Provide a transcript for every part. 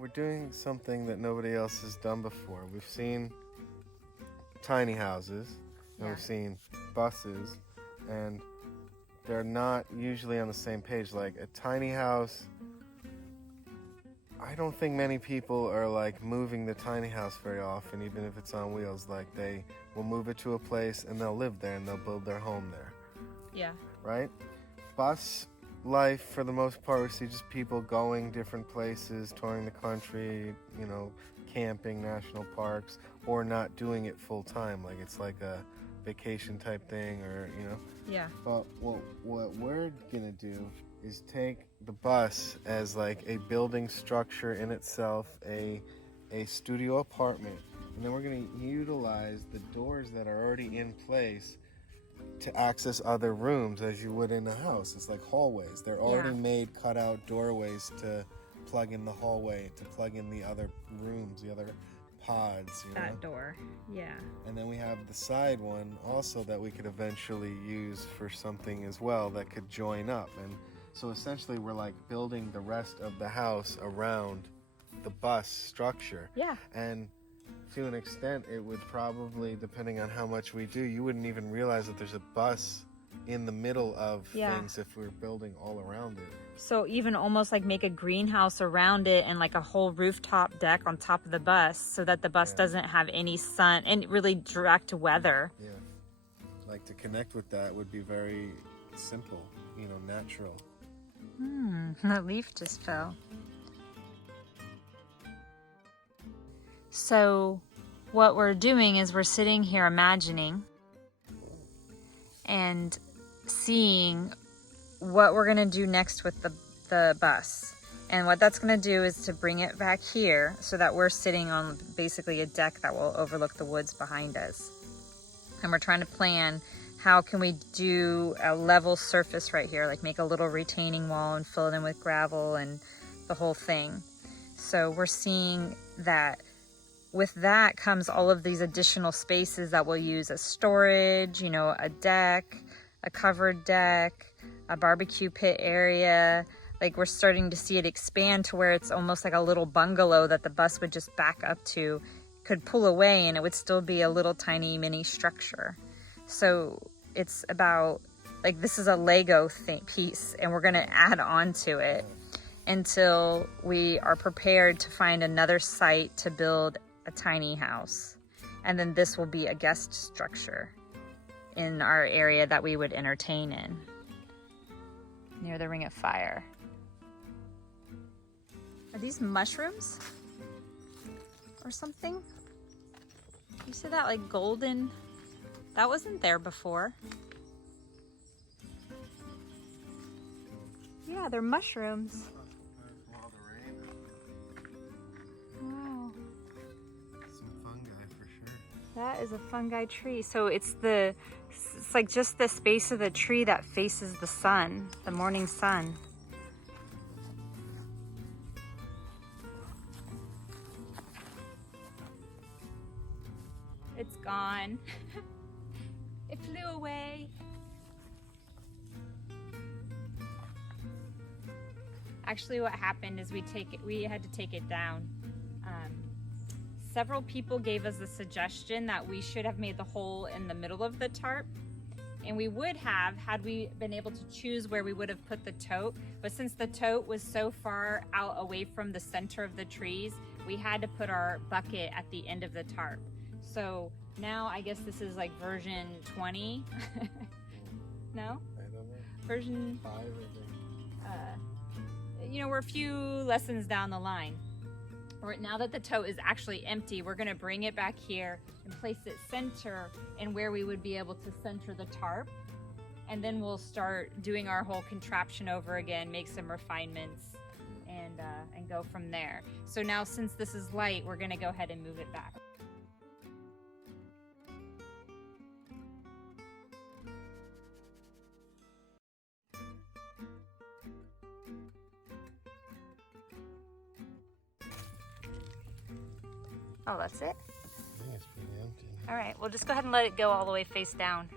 we're doing something that nobody else has done before. We've seen tiny houses, and we've seen buses, and they're not usually on the same page. Like a tiny house, I don't think many people are like moving the tiny house very often, even if it's on wheels. Like they will move it to a place and they'll live there and they'll build their home there. Yeah. Right? Bus life, for the most part, we see just people going different places, touring the country, you know, camping, national parks, or not doing it full time. Like it's like a vacation type thing, or, you know. Yeah. But what we're gonna do is take the bus as like a building structure in itself, a studio apartment, and then we're gonna utilize the doors that are already in place to access other rooms as you would in a house. It's like hallways. They're already made cut out doorways to plug in the hallway, to plug in the other rooms, the other pods, you know? That door, yeah. And then we have the side one also that we could eventually use for something as well that could join up. And so essentially we're like building the rest of the house around the bus structure. Yeah. And to an extent, it would probably, depending on how much we do, you wouldn't even realize that there's a bus in the middle of things if we're building all around it. So even almost like make a greenhouse around it and like a whole rooftop deck on top of the bus so that the bus doesn't have any sun and really direct weather. Yeah. Like to connect with that would be very simple, you know, natural. The leaf just fell. So what we're doing is we're sitting here imagining and seeing what we're going to do next with the bus. And what that's going to do is to bring it back here so that we're sitting on basically a deck that will overlook the woods behind us. And we're trying to plan how can we do a level surface right here, like make a little retaining wall and fill it in with gravel and the whole thing. So we're seeing that with that comes all of these additional spaces that we'll use as storage, you know, a deck, a covered deck, a barbecue pit area. Like we're starting to see it expand to where it's almost like a little bungalow that the bus would just back up to, could pull away, and it would still be a little tiny mini structure. So it's about, like, this is a Lego piece, and we're gonna add on to it until we are prepared to find another site to build a tiny house. And then this will be a guest structure in our area that we would entertain in, near the ring of fire. Are these mushrooms or something? You said that like golden, that wasn't there before. Yeah, they're mushrooms. Wow. Some fungi for sure. That is a fungi tree. So it's like just the space of the tree that faces the sun, the morning sun. It's gone. It flew away. Actually, what happened is we had to take it down. Several people gave us the suggestion that we should have made the hole in the middle of the tarp, and we would have had we been able to choose where we would have put the tote, but since the tote was so far out away from the center of the trees, we had to put our bucket at the end of the tarp. So now I guess this is like version 20. No? I don't know. Version 5, I think. You know, we're a few lessons down the line. Now that the tote is actually empty, we're gonna bring it back here and place it center and where we would be able to center the tarp. And then we'll start doing our whole contraption over again, make some refinements, and go from there. So now since this is light, we're gonna go ahead and move it back. Oh, that's it? I think it's pretty empty. All right, we'll just go ahead and let it go all the way face down.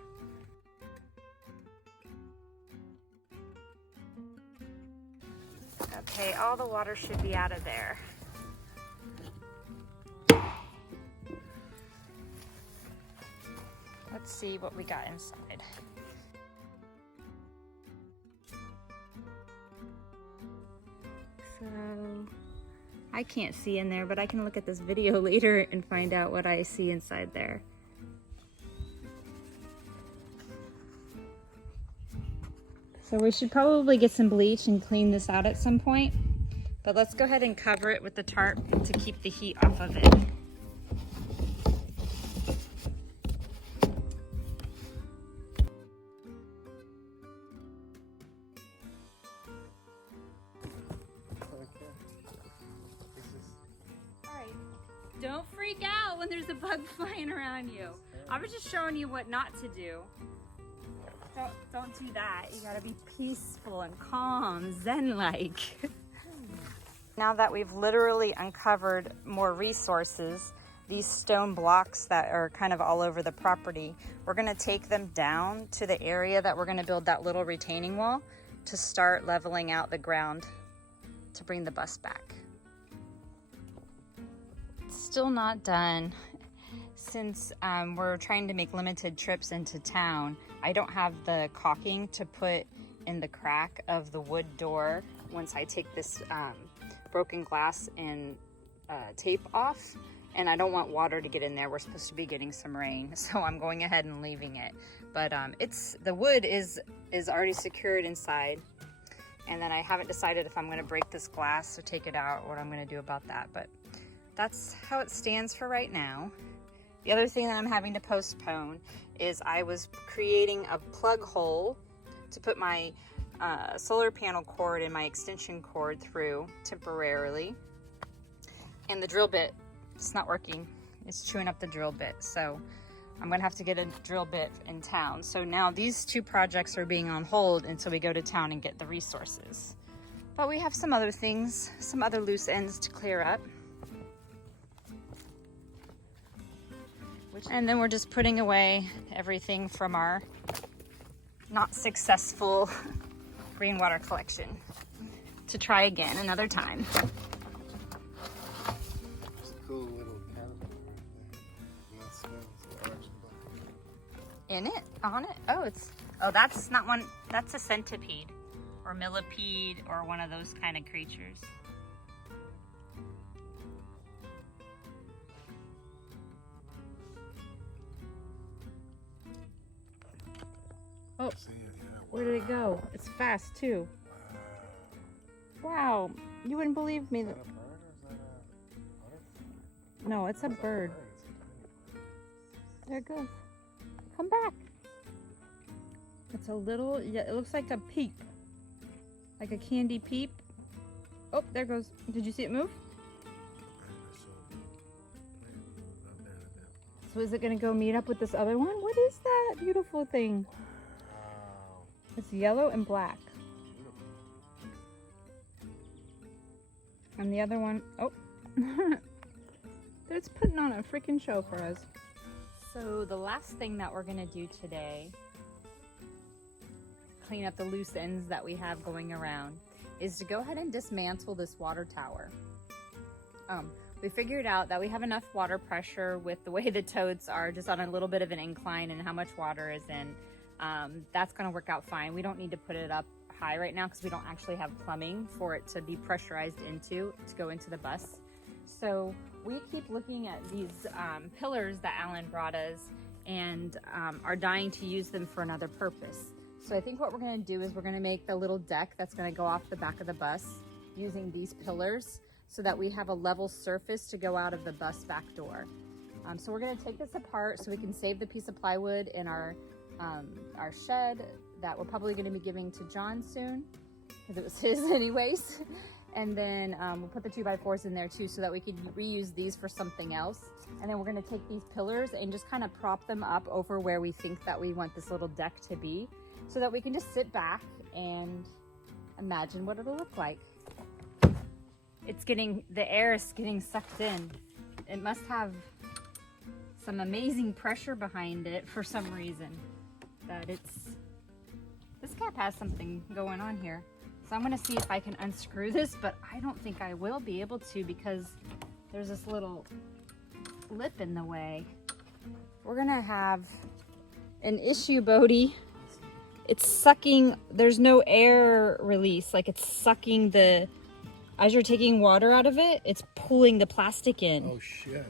Okay, all the water should be out of there. let's see what we got inside. So I can't see in there, but I can look at this video later and find out what I see inside there. So we should probably get some bleach and clean this out at some point, but let's go ahead and cover it with the tarp to keep the heat off of it. Don't freak out when there's a bug flying around you. I was just showing you what not to do. Don't do that. You gotta be peaceful and calm, zen-like. Now that we've literally uncovered more resources, these stone blocks that are kind of all over the property, we're gonna take them down to the area that we're gonna build that little retaining wall to start leveling out the ground to bring the bus back. Still not done. Since we're trying to make limited trips into town, I don't have the caulking to put in the crack of the wood door once I take this broken glass and tape off, and I don't want water to get in there. We're supposed to be getting some rain, so I'm going ahead and leaving it. But the wood is already secured inside, and then I haven't decided if I'm going to break this glass or take it out, or what I'm going to do about that. But that's how it stands for right now. The other thing that I'm having to postpone is I was creating a plug hole to put my solar panel cord and my extension cord through temporarily. And the drill bit, it's not working. It's chewing up the drill bit. So I'm gonna have to get a drill bit in town. So now these two projects are being on hold until we go to town and get the resources. But we have some other things, some other loose ends to clear up. And then we're just putting away everything from our not successful rainwater collection to try again another time. There's a cool little caterpillar right there. And that smells large and black. In it? On it? Oh, that's not one, that's a centipede or millipede or one of those kind of creatures. Oh, where did it go? It's fast too. Wow, you wouldn't believe me. Is that a bird or is that a butterfly? No, it's a bird. There it goes. Come back. It's a little, yeah, it looks like a peep. Like a candy peep. Oh, there it goes. Did you see it move? So is it gonna go meet up with this other one? What is that beautiful thing? It's yellow and black. And the other one, oh, it's putting on a freaking show for us. So the last thing that we're gonna do today, clean up the loose ends that we have going around, is to go ahead and dismantle this water tower. We figured out that we have enough water pressure with the way the totes are just on a little bit of an incline and how much water is in. That's going to work out fine. We don't need to put it up high right now because we don't actually have plumbing for it to be pressurized into to go into the bus. So we keep looking at these pillars that Alan brought us and are dying to use them for another purpose. So I think what we're going to do is we're going to make the little deck that's going to go off the back of the bus using these pillars so that we have a level surface to go out of the bus back door. So we're going to take this apart so we can save the piece of plywood in our shed that we're probably going to be giving to John soon because it was his anyways. And then we'll put the 2x4s in there too so that we can reuse these for something else. And then we're going to take these pillars and just kind of prop them up over where we think that we want this little deck to be so that we can just sit back and imagine what it'll look like. The air is getting sucked in. It must have some amazing pressure behind it for some reason. This cap has something going on here. So I'm gonna see if I can unscrew this, but I don't think I will be able to because there's this little lip in the way. We're gonna have an issue, Bodhi. It's sucking, there's no air release. Like it's sucking the, as you're taking water out of it, it's pulling the plastic in. Oh shit.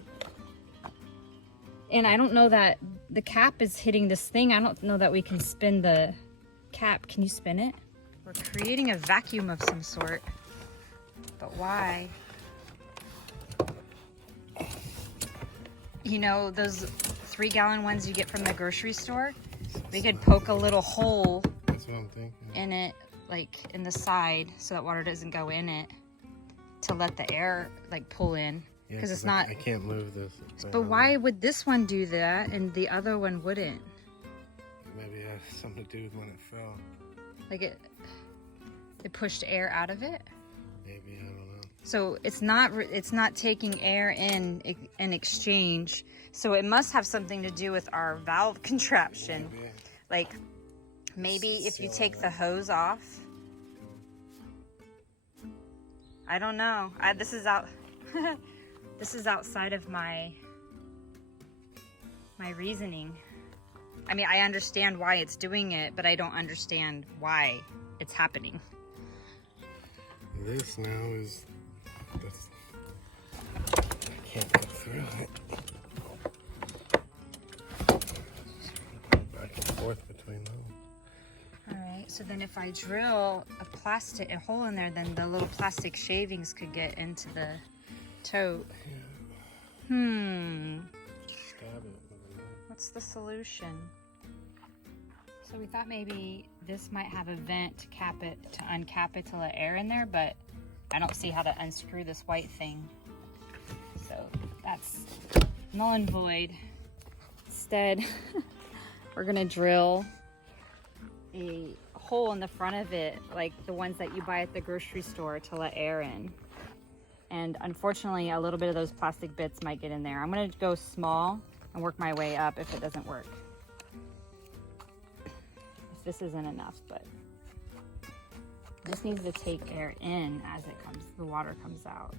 And I don't know that the cap is hitting this thing. I don't know that we can spin the cap. Can you spin it? We're creating a vacuum of some sort. But why? You know, those 3-gallon ones you get from the grocery store? We could poke a little hole That's what I'm thinking. in it, like in the side, so that water doesn't go in it, to let the air like pull in. Yeah, Because it's not. I can't move this. But why would this one do that and the other one wouldn't? Maybe it has something to do with when it fell. Like it pushed air out of it. Maybe, I don't know. So it's not taking air in exchange. So it must have something to do with our valve contraption. Maybe. Like maybe if you take the hose off. I don't know. This is out. This is outside of my reasoning. I mean, I understand why it's doing it, but I don't understand why it's happening. This now is. I can't get through it. Back and forth between those. All right. So then, if I drill a hole in there, then the little plastic shavings could get into the tote. Stab it. What's the solution? So we thought maybe this might have a vent to uncap it to let air in there, but I don't see how to unscrew this white thing. So that's null and void. Instead, we're gonna drill a hole in the front of it, like the ones that you buy at the grocery store, to let air in. And unfortunately, a little bit of those plastic bits might get in there. I'm gonna go small and work my way up if it doesn't work. If this isn't enough, but this needs to take air in as the water comes out.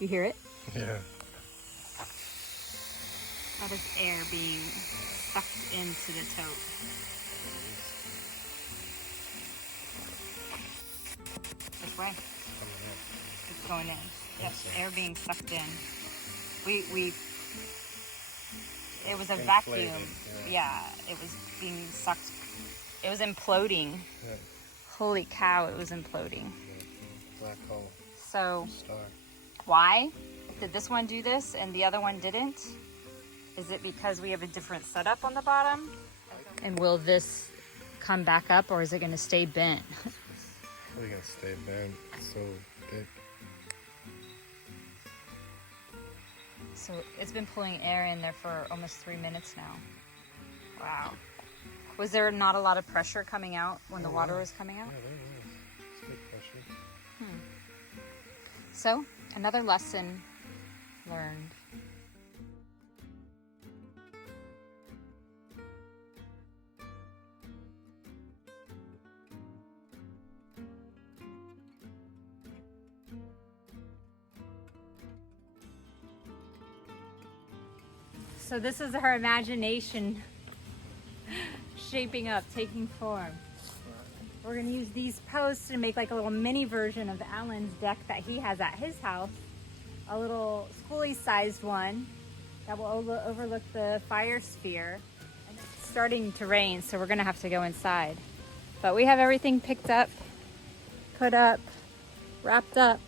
You hear it? Yeah. That is air being sucked into the tote. This way. It's going in. Yes, air being sucked in. It was a vacuum. Yeah, it was being sucked. It was imploding. Yeah. Holy cow, it was imploding. Black hole. So, Star. why did this one do this and the other one didn't? Is it because we have a different setup on the bottom? And will this come back up, or is it going to stay bent? Probably gonna stay bent. It's so thick. So it's been pulling air in there for almost 3 minutes now. Wow. Was there not a lot of pressure coming out when the water was coming out? Yeah, there is. Stick pressure. So, another lesson learned. So this is her imagination shaping up, taking form. We're gonna use these posts to make like a little mini version of Alan's deck that he has at his house. A little Skoolie sized one that will overlook the fire sphere. And it's starting to rain, so we're gonna have to go inside. But we have everything picked up, put up, wrapped up.